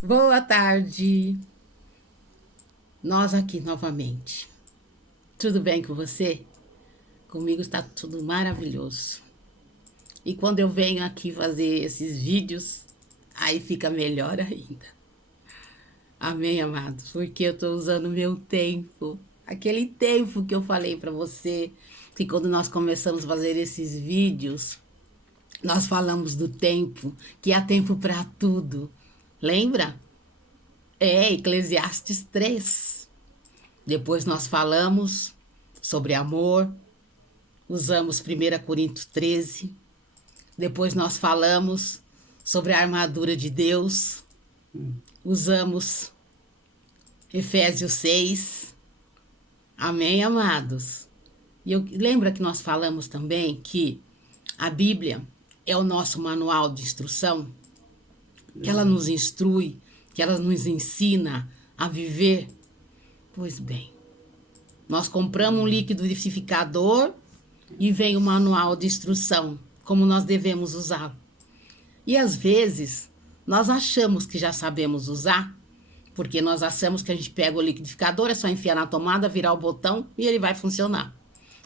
Boa tarde, nós aqui novamente. Tudo bem com você? Comigo está tudo maravilhoso. E quando eu venho aqui fazer esses vídeos, aí fica melhor ainda. Amém, amados? Porque eu estou usando o meu tempo. Aquele tempo que eu falei para você, que quando nós começamos a fazer esses vídeos, nós falamos do tempo, que há tempo para tudo. Lembra? É Eclesiastes 3. Depois nós falamos sobre amor, usamos 1 Coríntios 13. Depois nós falamos sobre a armadura de Deus, usamos Efésios 6. Amém, amados? E lembra que nós falamos também que a Bíblia é o nosso manual de instrução, que ela nos instrui, que ela nos ensina a viver. Pois bem, nós compramos um liquidificador e vem o manual de instrução, como nós devemos usá-lo. E às vezes, nós achamos que já sabemos usar, porque nós achamos que a gente pega o liquidificador, é só enfiar na tomada, virar o botão e ele vai funcionar.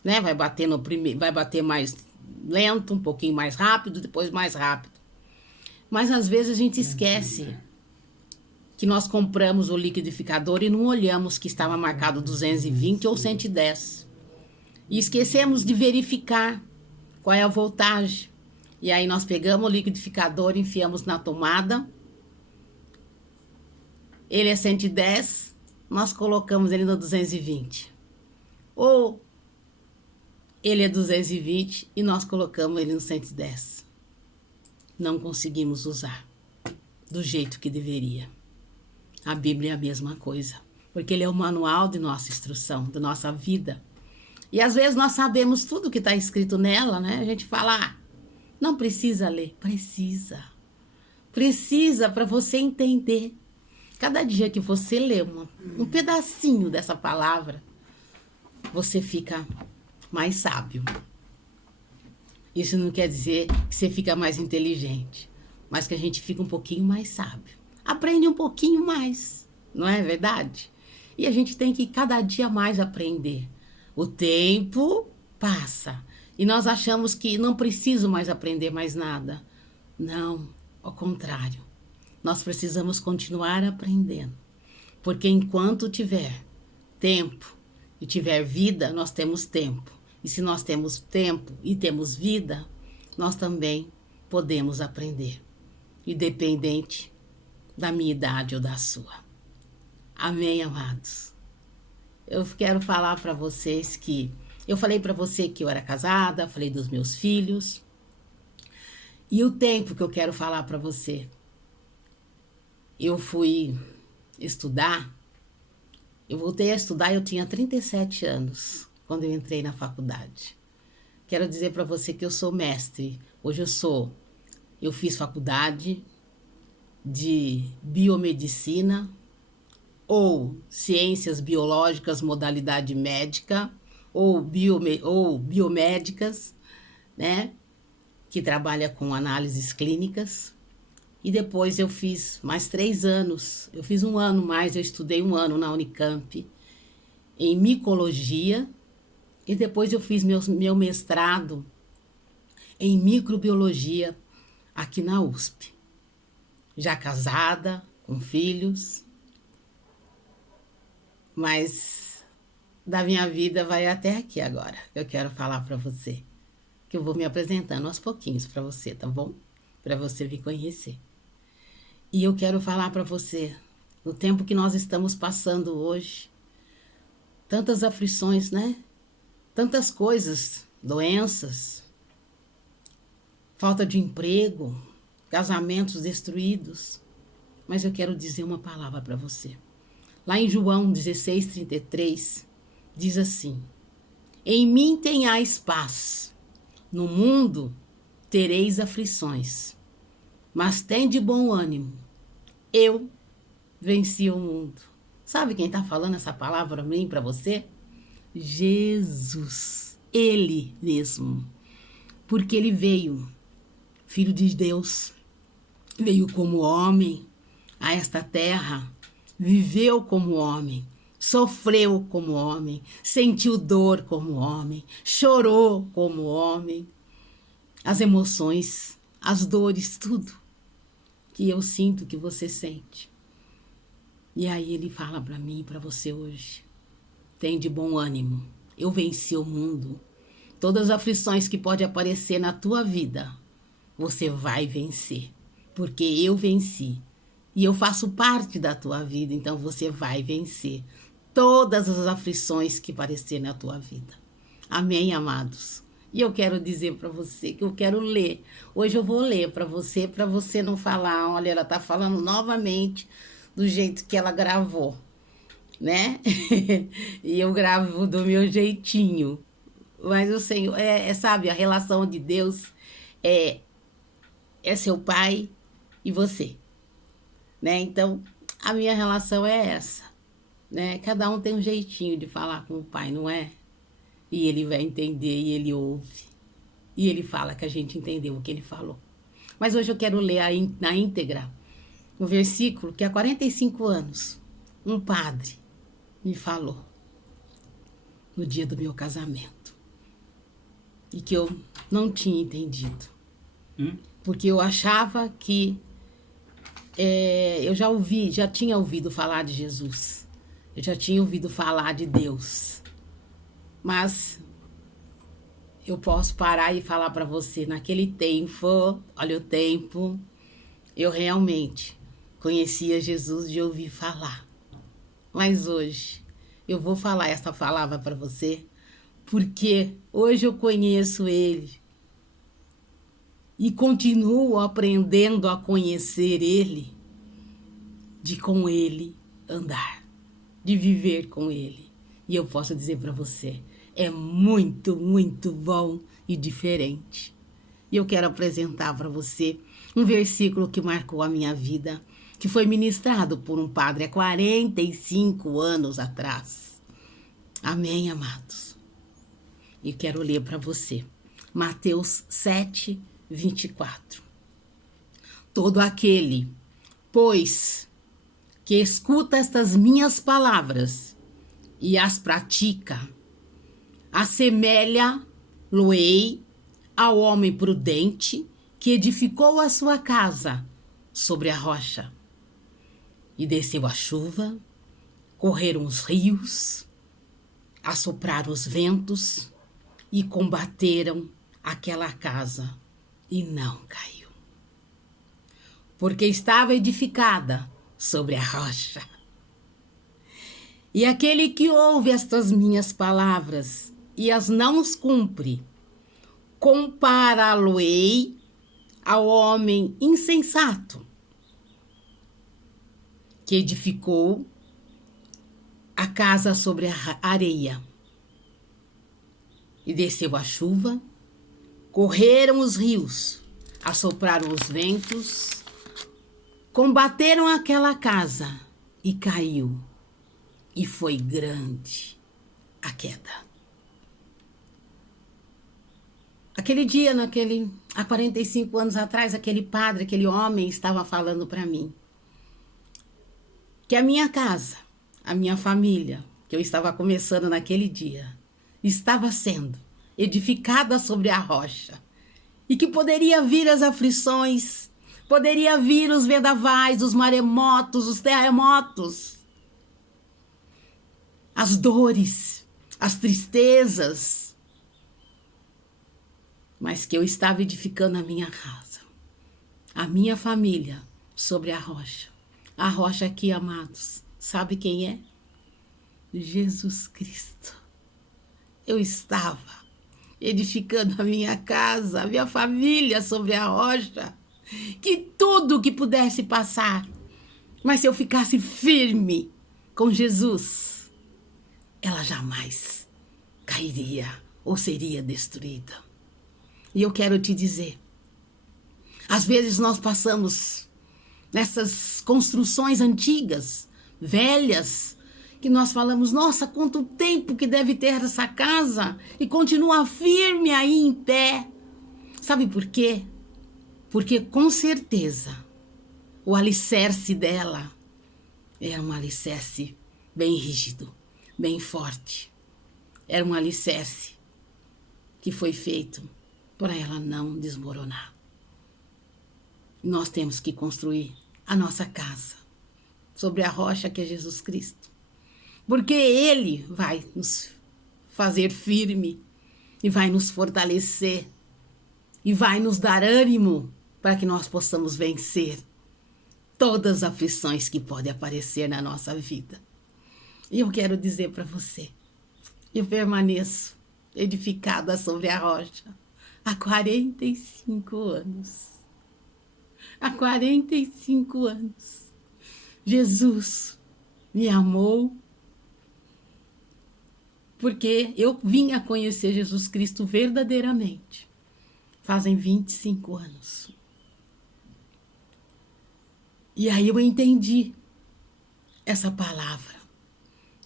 Né? Vai bater no primeiro, vai bater mais lento, um pouquinho mais rápido, depois mais rápido. Mas às vezes a gente esquece que nós compramos o liquidificador e não olhamos que estava marcado 220 ou 110. E esquecemos de verificar qual é a voltagem. E aí nós pegamos o liquidificador, enfiamos na tomada. Ele é 110, nós colocamos ele no 220. Ou ele é 220 e nós colocamos ele no 110. Não conseguimos usar do jeito que deveria. A Bíblia é a mesma coisa, porque ele é o manual de nossa instrução, da nossa vida. E às vezes nós sabemos tudo que está escrito nela, né? A gente fala, não precisa ler. Precisa. Precisa para você entender. Cada dia que você lê um pedacinho dessa palavra, você fica mais sábio. Isso não quer dizer que você fica mais inteligente, mas que a gente fica um pouquinho mais sábio. Aprende um pouquinho mais, não é verdade? E a gente tem que cada dia mais aprender. O tempo passa e nós achamos que não preciso mais aprender mais nada. Não, ao contrário. Nós precisamos continuar aprendendo, porque enquanto tiver tempo e tiver vida, nós temos tempo. E se nós temos tempo e temos vida, nós também podemos aprender, independente da minha idade ou da sua. Amém, amados? Eu quero falar para vocês que eu falei para você que eu era casada, falei dos meus filhos. E o tempo que eu quero falar para você. Eu fui estudar, eu voltei a estudar, eu tinha 37 anos, quando eu entrei na faculdade. Quero dizer para você que eu sou mestre. Hoje eu fiz faculdade de biomedicina ou ciências biológicas, modalidade médica, ou biomédicas, né? Que trabalha com análises clínicas. E depois eu fiz mais 3 anos. Eu fiz 1 ano mais, eu estudei 1 ano na Unicamp em micologia. E depois eu fiz meu mestrado em microbiologia aqui na USP. Já casada, com filhos. Mas da minha vida vai até aqui agora. Eu quero falar para você. Que eu vou me apresentando aos pouquinhos para você, tá bom? Para você me conhecer. E eu quero falar para você, no tempo que nós estamos passando hoje, tantas aflições, né? Tantas coisas, doenças, falta de emprego, casamentos destruídos. Mas eu quero dizer uma palavra para você. Lá em João 16:33, diz assim: em mim tenhais paz, no mundo tereis aflições, mas tende bom ânimo, eu venci o mundo. Sabe quem está falando essa palavra para mim, para você? Jesus, Ele mesmo. Porque Ele veio, Filho de Deus, veio como homem, a esta terra, viveu como homem, sofreu como homem, sentiu dor como homem, chorou como homem. As emoções, as dores, tudo que eu sinto que você sente. E aí ele fala para mim e para você hoje: tem de bom ânimo, eu venci o mundo. Todas as aflições que podem aparecer na tua vida, você vai vencer, porque eu venci. E eu faço parte da tua vida, então você vai vencer todas as aflições que aparecer na tua vida. Amém, amados? E eu quero dizer para você que eu quero ler. Hoje eu vou ler para você não falar, olha, ela está falando novamente do jeito que ela gravou, né? E eu gravo do meu jeitinho. Mas o Senhor, sabe, a relação de Deus é, é seu pai e você, né? Então, a minha relação é essa, né? Cada um tem um jeitinho de falar com o pai, não é? E ele vai entender e ele ouve. E ele fala que a gente entendeu o que ele falou. Mas hoje eu quero ler na íntegra um versículo que há 45 anos um padre me falou no dia do meu casamento. E que eu não tinha entendido. Porque eu achava que eu já tinha ouvido falar de Jesus. Eu já tinha ouvido falar de Deus. Mas eu posso parar e falar para você, naquele tempo, olha o tempo, eu realmente conhecia Jesus de ouvir falar. Mas hoje eu vou falar essa palavra para você, porque hoje eu conheço Ele e continuo aprendendo a conhecer Ele, de com Ele andar, de viver com Ele. E eu posso dizer para você, é muito, muito bom e diferente. E eu quero apresentar para você um versículo que marcou a minha vida, que foi ministrado por um padre há 45 anos atrás. Amém, amados? E quero ler para você. Mateus 7, 24. Todo aquele, pois, que escuta estas minhas palavras e as pratica, assemelha-lo-ei ao homem prudente que edificou a sua casa sobre a rocha. E desceu a chuva, correram os rios, assopraram os ventos e combateram aquela casa e não caiu. Porque estava edificada sobre a rocha. E aquele que ouve estas minhas palavras e as não cumpre, compará-lo-ei ao homem insensato, que edificou a casa sobre a areia. E desceu a chuva, correram os rios, assopraram os ventos, combateram aquela casa e caiu. E foi grande a queda. Aquele dia, há 45 anos atrás, aquele padre, aquele homem estava falando para mim que a minha casa, a minha família, que eu estava começando naquele dia, estava sendo edificada sobre a rocha e que poderia vir as aflições, poderia vir os vendavais, os maremotos, os terremotos, as dores, as tristezas, mas que eu estava edificando a minha casa, a minha família sobre a rocha. A rocha aqui, amados, sabe quem é? Jesus Cristo. Eu estava edificando a minha casa, a minha família sobre a rocha, que tudo que pudesse passar, mas se eu ficasse firme com Jesus, ela jamais cairia ou seria destruída. E eu quero te dizer, às vezes nós passamos nessas construções antigas, velhas, que nós falamos, nossa, quanto tempo que deve ter essa casa, e continua firme aí em pé. Sabe por quê? Porque com certeza O alicerce dela era um alicerce bem rígido, bem forte. Era um alicerce que foi feito para ela não desmoronar. Nós temos que construir a nossa casa sobre a rocha que é Jesus Cristo. Porque Ele vai nos fazer firme e vai nos fortalecer e vai nos dar ânimo para que nós possamos vencer todas as aflições que podem aparecer na nossa vida. E eu quero dizer para você, eu permaneço edificada sobre a rocha há 45 anos. Há 45 anos. Jesus me amou porque eu vim a conhecer Jesus Cristo verdadeiramente. Fazem 25 anos. E aí eu entendi essa palavra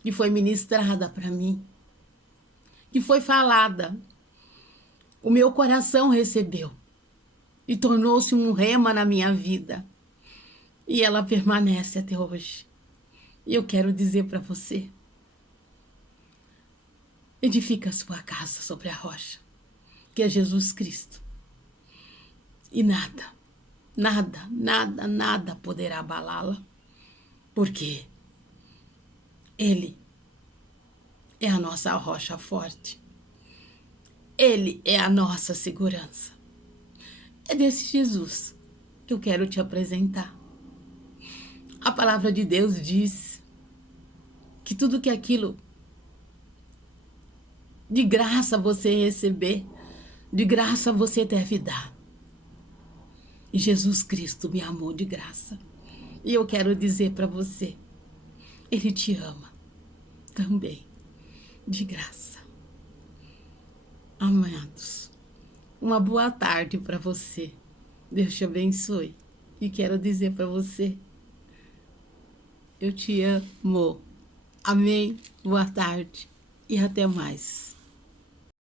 que foi ministrada para mim, que foi falada. O meu coração recebeu e tornou-se um rema na minha vida. E ela permanece até hoje. E eu quero dizer para você, edifica a sua casa sobre a rocha, que é Jesus Cristo. E nada poderá abalá-la, porque Ele é a nossa rocha forte. Ele é a nossa segurança. É desse Jesus que eu quero te apresentar. A palavra de Deus diz que tudo que aquilo de graça você receber, de graça você deve dar. E Jesus Cristo me amou de graça. E eu quero dizer para você, Ele te ama também, de graça. Amados, uma boa tarde para você. Deus te abençoe. E quero dizer para você, eu te amo. Amém? Boa tarde e até mais.